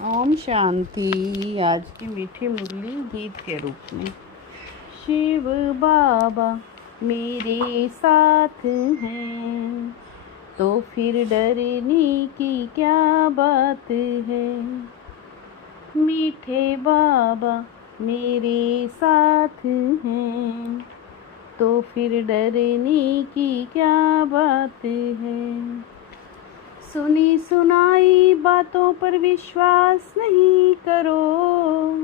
ओम शांति। आज की मीठी मुरली गीत के रूप में। शिव बाबा मेरे साथ हैं तो फिर डरने की क्या बात है। मीठे बाबा मेरे साथ हैं तो फिर डरने की क्या बात है। सुनी सुनाई बातों पर विश्वास नहीं करो।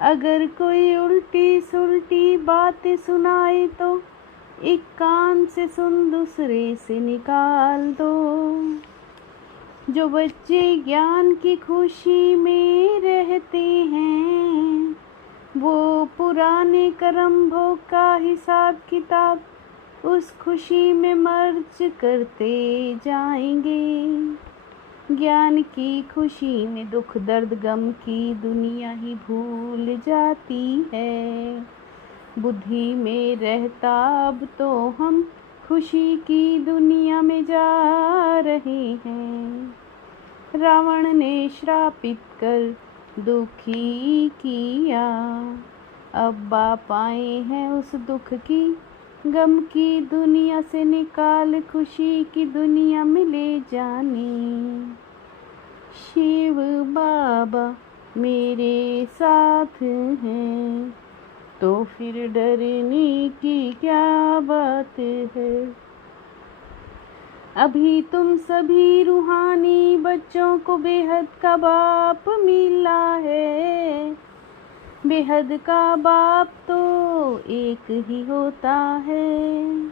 अगर कोई उल्टी सुल्टी बातें सुनाए तो एक कान से सुन दूसरे से निकाल दो। जो बच्चे ज्ञान की खुशी में रहते हैं वो पुराने कर्म भोग का हिसाब किताब उस खुशी में मर्ज करते जाएंगे। ज्ञान की खुशी में दुख दर्द गम की दुनिया ही भूल जाती है। बुद्धि में रहता अब तो हम खुशी की दुनिया में जा रहे हैं। रावण ने श्रापित कर दुखी किया, अब बाप आए हैं उस दुख की गम की दुनिया से निकाल खुशी की दुनिया में ले जाने। शिव बाबा मेरे साथ हैं तो फिर डरने की क्या बात है। अभी तुम सभी रूहानी बच्चों को बेहद का बाप मिला है। बेहद का बाप तो एक ही होता है।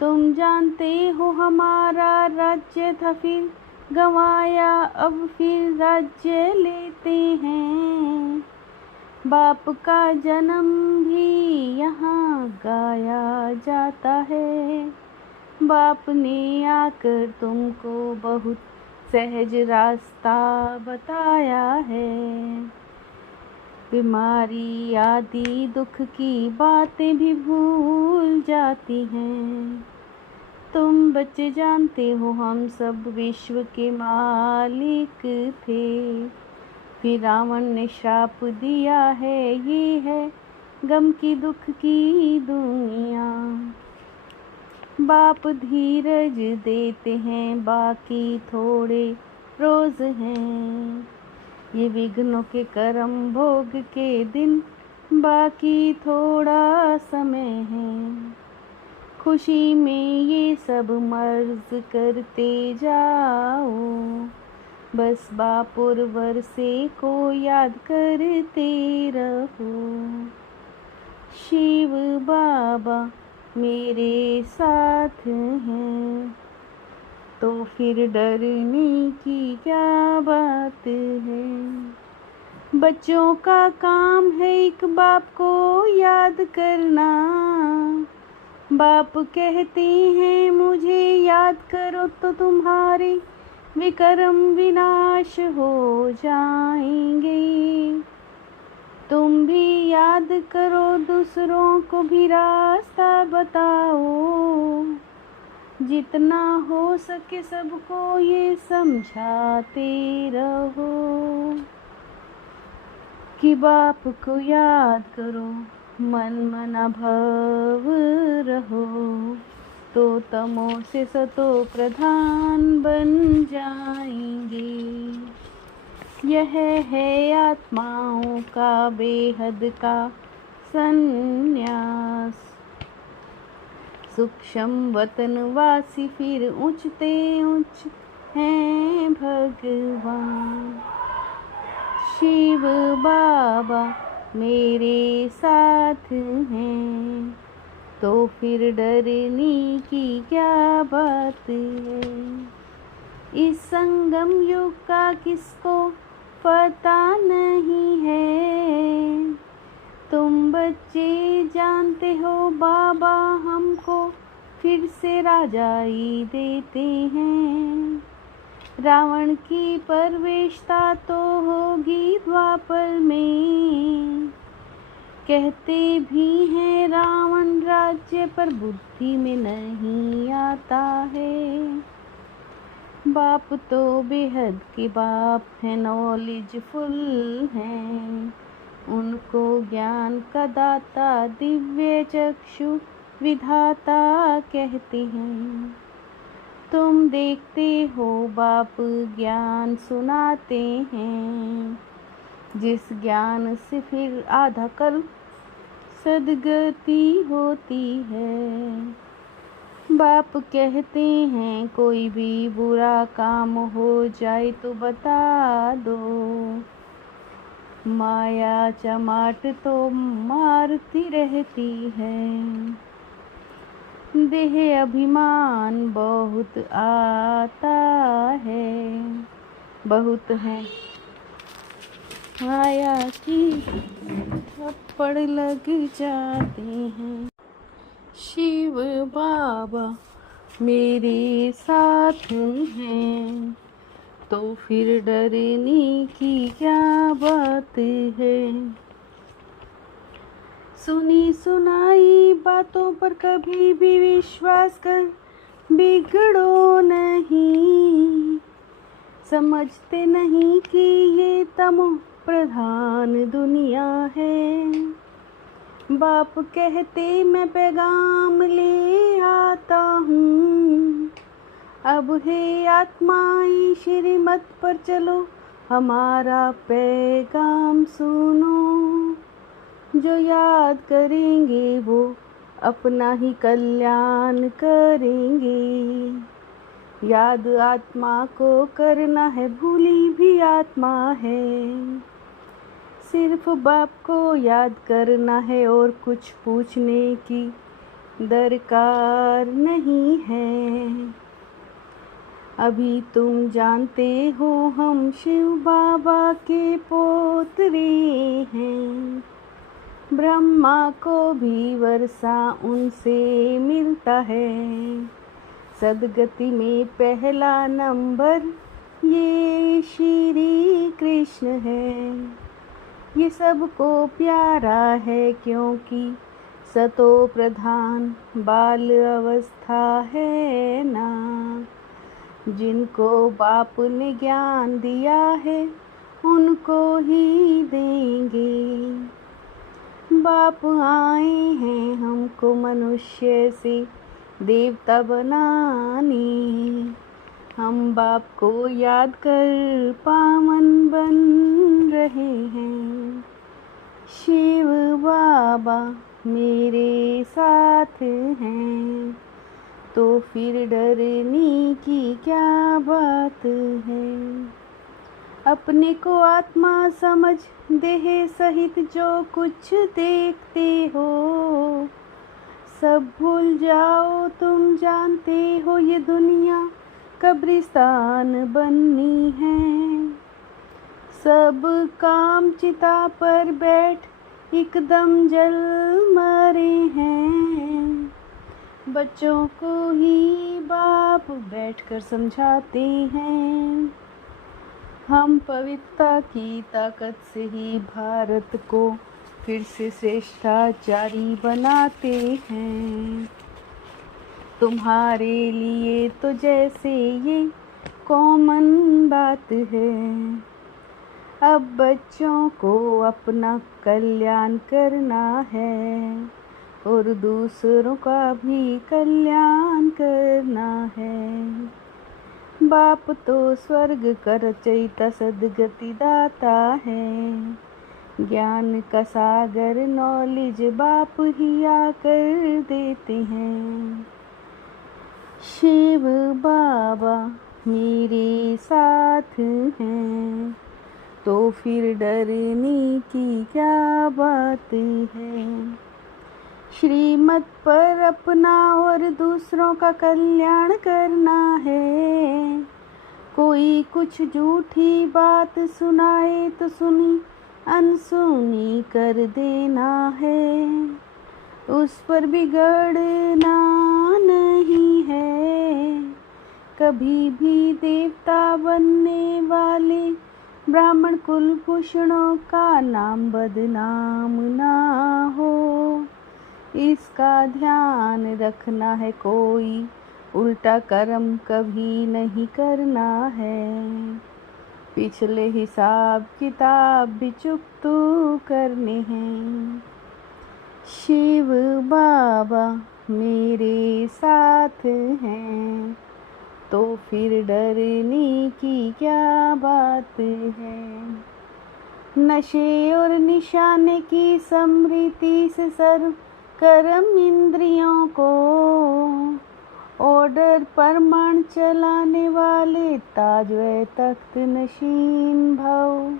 तुम जानते हो हमारा राज्य था फिर गंवाया अब फिर राज्य लेते हैं। बाप का जन्म भी यहाँ गाया जाता है। बाप ने आकर तुमको बहुत सहज रास्ता बताया है। बीमारी आदि दुख की बातें भी भूल जाती हैं। तुम बच्चे जानते हो हम सब विश्व के मालिक थे। फिर रावण ने श्राप दिया है, ये है गम की दुख की दुनिया। बाप धीरज देते हैं, बाकी थोड़े रोज हैं। ये विघ्नों के कर्म भोग के दिन, बाकी थोड़ा समय है। खुशी में ये सब मर्ज करते जाओ, बस बाप और वर्षे को याद करते रहो। शिव बाबा मेरे साथ हैं तो फिर डरने की क्या बात है। बच्चों का काम है एक बाप को याद करना। बाप कहते हैं मुझे याद करो तो तुम्हारे विकर्म विनाश हो जाएंगे। तुम भी याद करो, दूसरों को भी रास्ता बताओ। जितना हो सके सबको ये समझाते रहो कि बाप को याद करो, मन मना भव रहो तो तमो से सतो प्रधान बन जाएंगे। यह है आत्माओं का बेहद का संन्यास। सूक्ष्म वतनवासी फिर ऊंचते ऊंच हैं भगवान। शिव बाबा मेरे साथ हैं तो फिर डरने की क्या बात है। इस संगम युग का किसको पता नहीं है। तुम बच्चे जानते हो बाबा हमको फिर से राजाई देते हैं। रावण की परवेशता तो होगी द्वापर में। कहते भी हैं रावण राज्य पर बुद्धि में नहीं आता है। बाप तो बेहद के बाप है, नॉलेजफुल हैं। उनको ज्ञान का दाता, दिव्य चक्षु विधाता कहते हैं। तुम देखते हो बाप ज्ञान सुनाते हैं, जिस ज्ञान से फिर आधा कल्प सदगति होती है। बाप कहते हैं कोई भी बुरा काम हो जाए तो बता दो, माया चमाट तो मारती रहती है। देह अभिमान बहुत आता है, बहुत है माया की थप्पड़ लग जाते हैं। शिव बाबा मेरे साथ हैं, तो फिर डरने की क्या बात है। सुनी सुनाई बातों पर कभी भी विश्वास कर बिगड़ो नहीं। समझते नहीं कि ये तमो प्रधान दुनिया है। बाप कहते मैं पैगाम ले आता हूँ, अब है आत्माई श्रीमत पर चलो, हमारा पैगाम सुनो। जो याद करेंगे वो अपना ही कल्याण करेंगे। याद आत्मा को करना है, भूली भी आत्मा है। सिर्फ बाप को याद करना है और कुछ पूछने की दरकार नहीं है। अभी तुम जानते हो हम शिव बाबा के पोतरे हैं। ब्रह्मा को भी वर्षा उनसे मिलता है। सदगति में पहला नंबर ये श्री कृष्ण है। ये सबको प्यारा है क्योंकि सतो प्रधान बाल अवस्था है ना। जिनको बाप ने ज्ञान दिया है उनको ही देंगे। बाप आए हैं हमको मनुष्य से देवता बनाने। हम बाप को याद कर पावन बन रहे हैं। शिव बाबा मेरे साथ हैं, तो फिर डरने की क्या बात है। अपने को आत्मा समझ देह सहित जो कुछ देखते हो सब भूल जाओ। तुम जानते हो ये दुनिया कब्रिस्तान बननी है। सब काम चिता पर बैठ एकदम जल मरे हैं। बच्चों को ही बाप बैठकर समझाते हैं। हम पवित्रता की ताकत से ही भारत को फिर से श्रेष्ठाचारी बनाते हैं। तुम्हारे लिए तो जैसे ये कॉमन बात है। अब बच्चों को अपना कल्याण करना है और दूसरों का भी कल्याण करना है। बाप तो स्वर्ग का रचयिता सदगति दाता है। ज्ञान का सागर नॉलेज बाप ही आकर देते हैं। शिव बाबा मेरे साथ हैं, तो फिर डरने की क्या बात है। श्रीमत पर अपना और दूसरों का कल्याण करना है। कोई कुछ झूठी बात सुनाए तो सुनी अनसुनी कर देना है। उस पर बिगड़ना नहीं है। कभी भी देवता बनने वाले ब्राह्मण कुलभूषणों का नाम बदनाम ना हो, इसका ध्यान रखना है। कोई उल्टा कर्म कभी नहीं करना है। पिछले हिसाब किताब भी चुकतू करने हैं। शिव बाबा मेरे साथ हैं, तो फिर डरने की क्या बात है। नशे और निशाने की स्मृति से सर्व कर्म इंद्रियों को ऑर्डर परमाण चलाने वाले ताज व तख्त नशीन भव।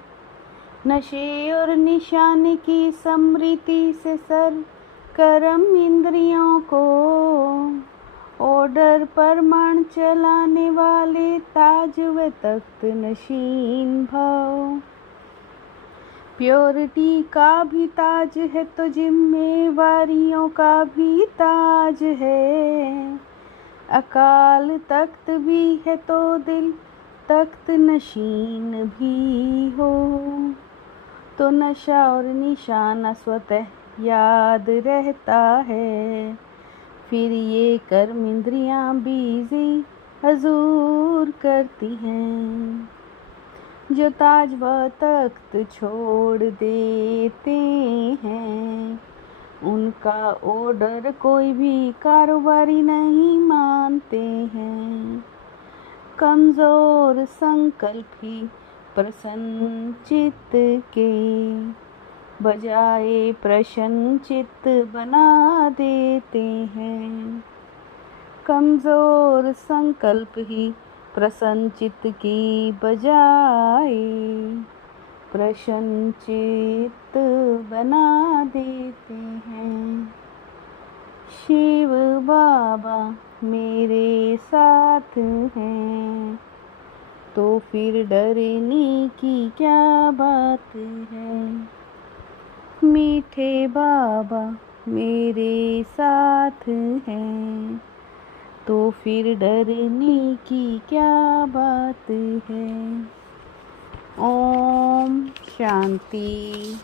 नशे और निशाने की स्मृति से सर्व कर्म इंद्रियों को ऑर्डर परमाण चलाने वाले ताज व तख्त नशीन भव। प्योरिटी का भी ताज है तो जिम्मेवारियों का भी ताज है। अकाल तख्त भी है तो दिल तख्त नशीन भी हो, तो नशा और निशाना स्वतः याद रहता है। फिर ये कर्म इंद्रियां बिजी हजूर करती हैं। जो ताज व तख्त छोड़ देते हैं, उनका ऑर्डर कोई भी कारोबारी नहीं मानते हैं। कमजोर संकल्प ही प्रसन्न चित्त के बजाय प्रसन्न चित्त बना देते हैं। कमजोर संकल्प ही प्रसन्न चित्त की बजाय प्रसन्न चित्त बना देते हैं। शिव बाबा मेरे साथ हैं, तो फिर डरने की क्या बात है। मीठे बाबा मेरे साथ हैं, तो फिर डरने की क्या बात है। ओम शांति।